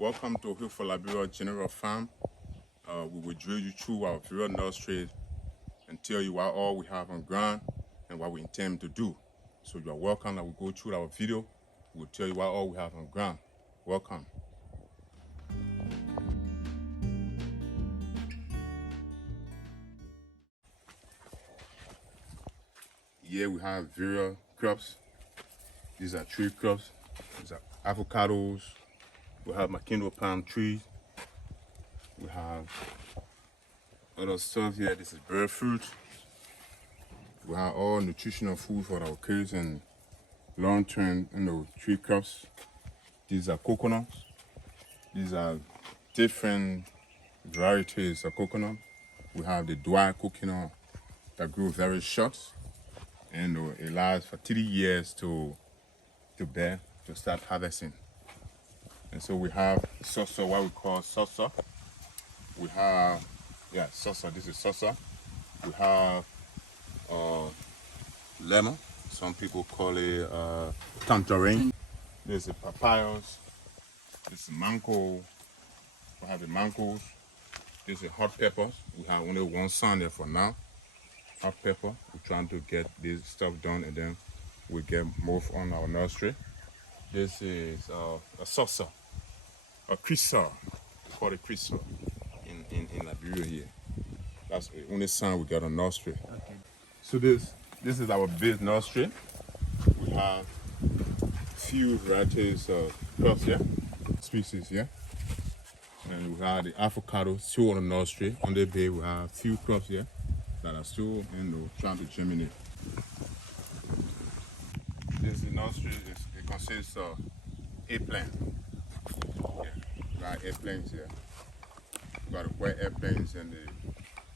Welcome to H4L General Farm. We will drill you through our various nursery and tell you what all we have on ground and what we intend to do. So you are welcome that we go through our video. We'll tell you what all we have on ground. Welcome. Here we have various crops. These are tree crops. These are avocados. We have macadamia palm trees. We have other stuff here. This is bird fruit. We have all nutritional food for our kids and long-term, tree crops. These are coconuts. These are different varieties of coconut. We have the dry coconut that grows very short, and it lasts for 3 years to bear, to start harvesting. And so we have salsa, what we call salsa. We have, salsa, this is salsa. We have lemon, some people call it tangerine. There's the papayas, this is mango, we have the mangoes. This is hot peppers. We have only one son there for now. Hot pepper, we're trying to get this stuff done and then we get move on our nursery. This is a salsa, a crissa, we call it crissa in Liberia here. That's the only son we got on nursery. Okay. So this is our big nursery. We have few varieties of crops here, species here. And we have the avocado still on the nursery. On the bay we have few crops here that are still trying to germinate. This nursery it consists of eggplant. Yeah, we got eggplants here. We got the white eggplants and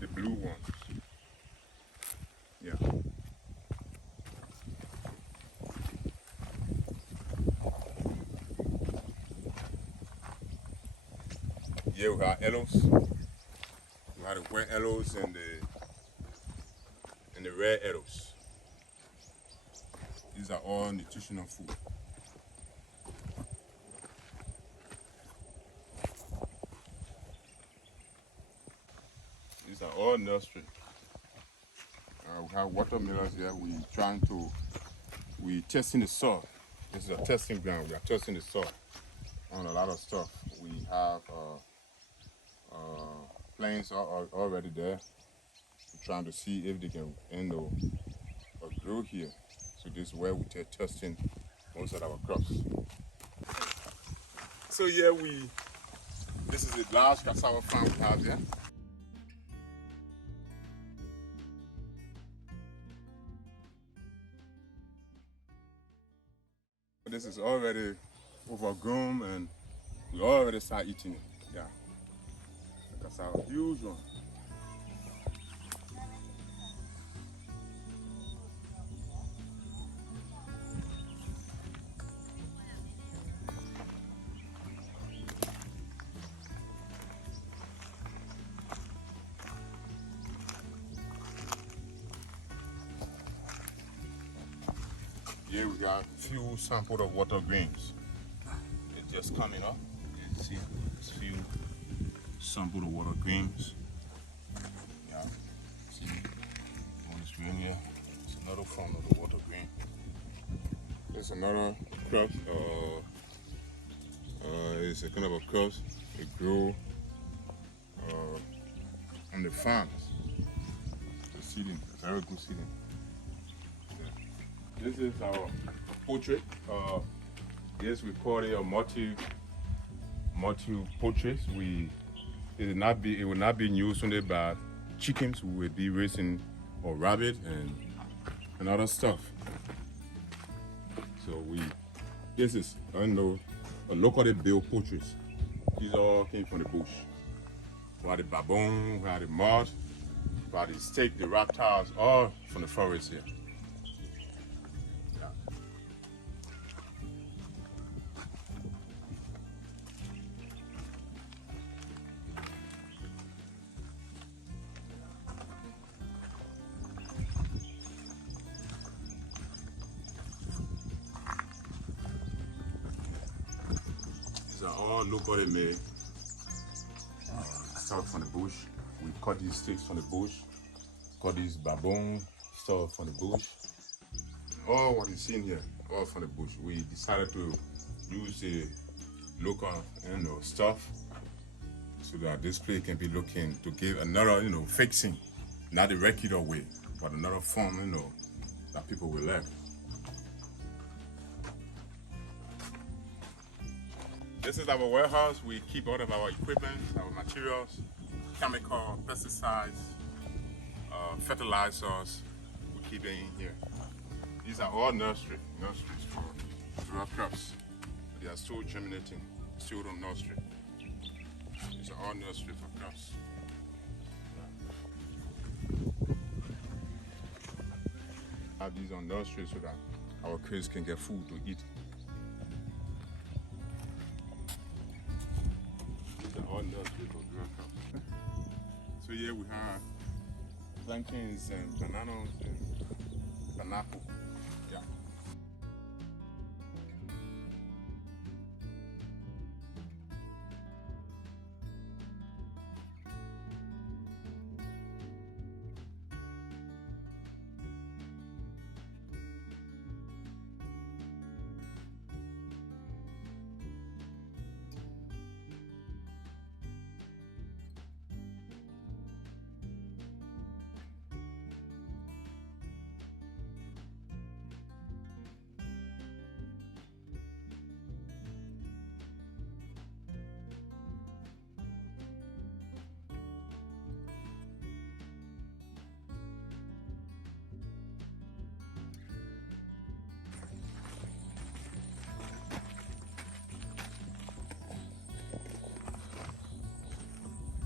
the blue ones. Yeah. Here we have aloes. We have the white aloes and the red aloes. These are all nutritional food. These are all nursery. We have watermelons here. We testing the soil. This is a testing ground. We are testing the soil on a lot of stuff. We have plants are already there. We're trying to see if they can grow here. So this is where we're testing most of our crops. So yeah, this is a large cassava farm we have here. This is already overgrown and we already start eating it. Yeah. The cassava, huge one. Here we got a few samples of water greens. It's just coming up. You see, there's a few samples of water greens. Yeah, see, on this green here, it's another form of the water green. There's another crop. It's a kind of a crop. It grows on the farms. The seeding, it's very good seeding. This is our portrait. Yes, we call it a multi portraits. It will not be used only by chickens. We will be raising or rabbit and other stuff. So this is a locally built portraits. These all came from the bush. We have the baboon, we have the moth, we have the snake, the reptiles, all from the forest here. all locally made stuff from the bush. We cut these sticks from the bush, cut these baboon stuff from the bush. All what you see in here, all from the bush. We decided to use the local, stuff so that this place can be looking to give another, fixing, not the regular way, but another form, that people will like. This is our warehouse. We keep all of our equipment, our materials, chemical, pesticides, fertilizers. We keep it in here. These are all nurseries for raw crops. They are still germinating, still on nursery. These are all nursery for crops. Have these on nursery so that our kids can get food to eat. These are all nursery for raw crops. So here we have plantains and bananas and pineapple. Yeah.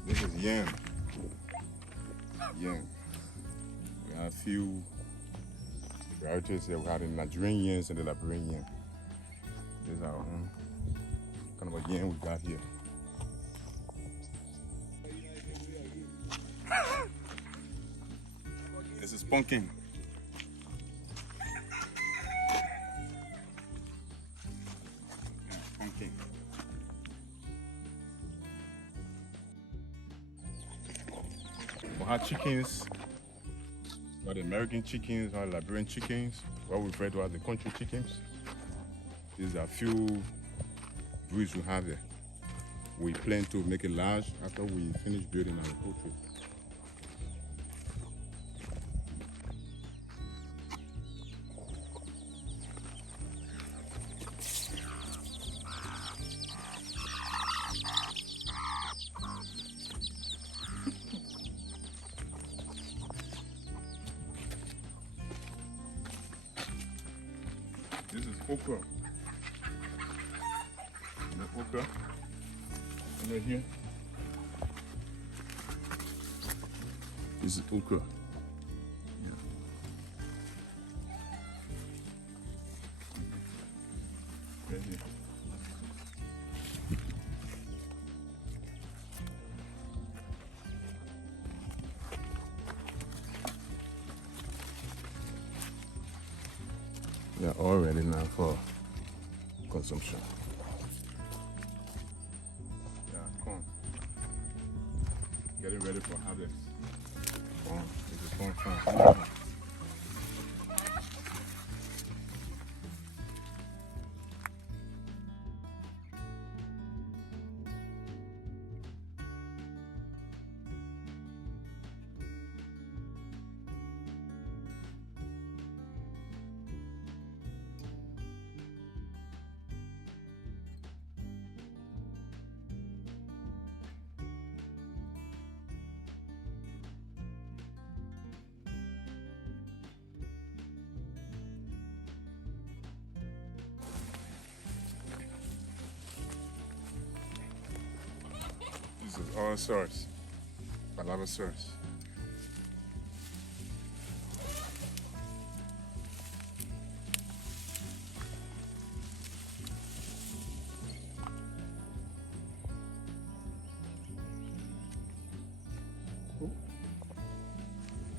This is yam. Yam. We have a few varieties here. We have the Nigerian yams and the Liberian yam. This is our own kind of a yam we got here. This is pumpkin. Yeah, pumpkin. We have chickens, we have the American chickens, we have Liberian chickens, what we refer to as the country chickens. These are a few breeds we have here. We plan to make it large after we finish building our poultry. This is okra. The okra over here. This is okra. Yeah. Right here. They are all ready now for consumption. Yeah, corn. Getting ready for harvest. Corn. This is corn farm. This is all source. Palava source.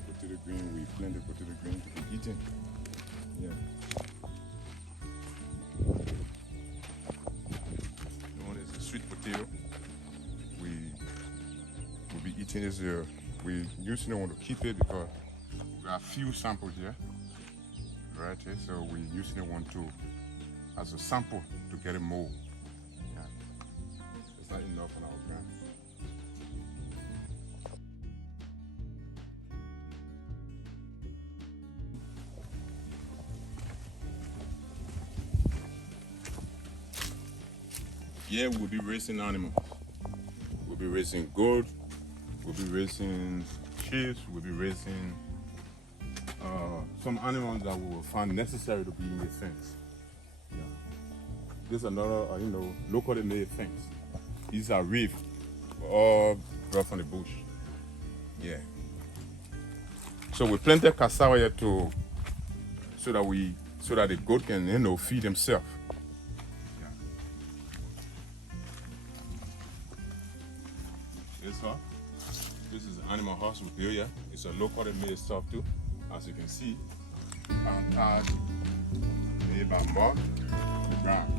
Potato green, we blend the potato green to be eaten. Yeah. The one is everything is here. We usually want to keep it because we have few samples here, right here. So we usually want to, as a sample, to get it more. Yeah. It's not enough on our ground. Yeah, we'll be raising animals. We'll be raising goat, we'll be raising sheep, we'll be raising some animals that we will find necessary to be in the fence. Yeah. This is another, locally made fence. These are reef, all brought from the bush. Yeah. So we planted cassava here so that the goat can, feed themselves. This is the animal house we built here. It's a locally made stuff too, as you can see. Tied, made by mud on the ground.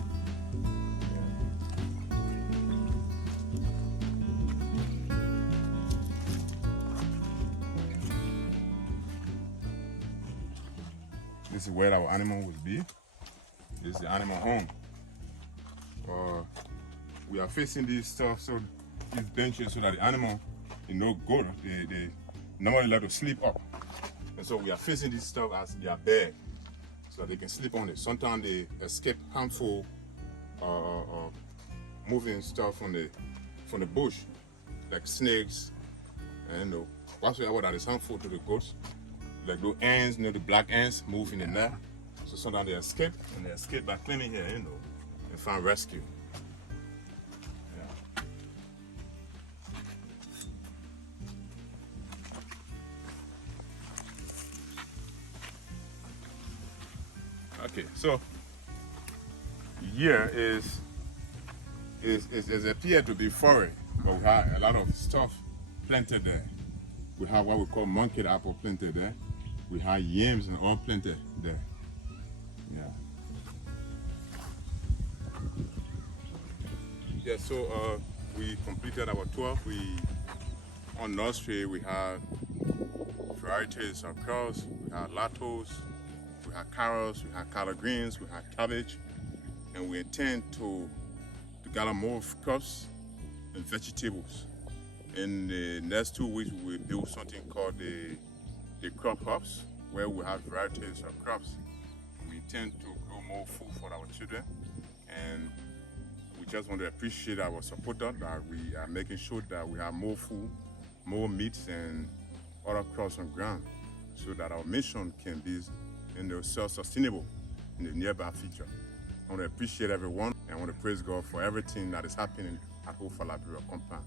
This is where our animal will be. This is the animal home. We are facing this stuff, so these benches, so that the animal, goat, they normally like to sleep up. And so we are facing this stuff as their bed, so that they can sleep on it. Sometimes they escape harmful moving stuff from the bush, like snakes, and whatsoever that is harmful to the goats. Like those ants, the black ants move in the night. So sometimes they escape, and they escape by climbing here, and find rescue. Okay, so here is appeared to be forest, but we have a lot of stuff planted there. We have what we call monkey apple planted there. We have yams and all planted there. Yeah. Yeah. So we completed our tour. On nursery we have varieties of crops. We have latos. We have carrots, we have collard greens, we have cabbage, and we intend to gather more crops and vegetables. In the next 2 weeks, we will build something called the crop hubs, where we have varieties of crops. We intend to grow more food for our children, and we just want to appreciate our supporters that we are making sure that we have more food, more meats, and other crops on ground, so that our mission can be self-sustainable in the nearby future. I want to appreciate everyone, and I want to praise God for everything that is happening at H4L Farm Tour compound.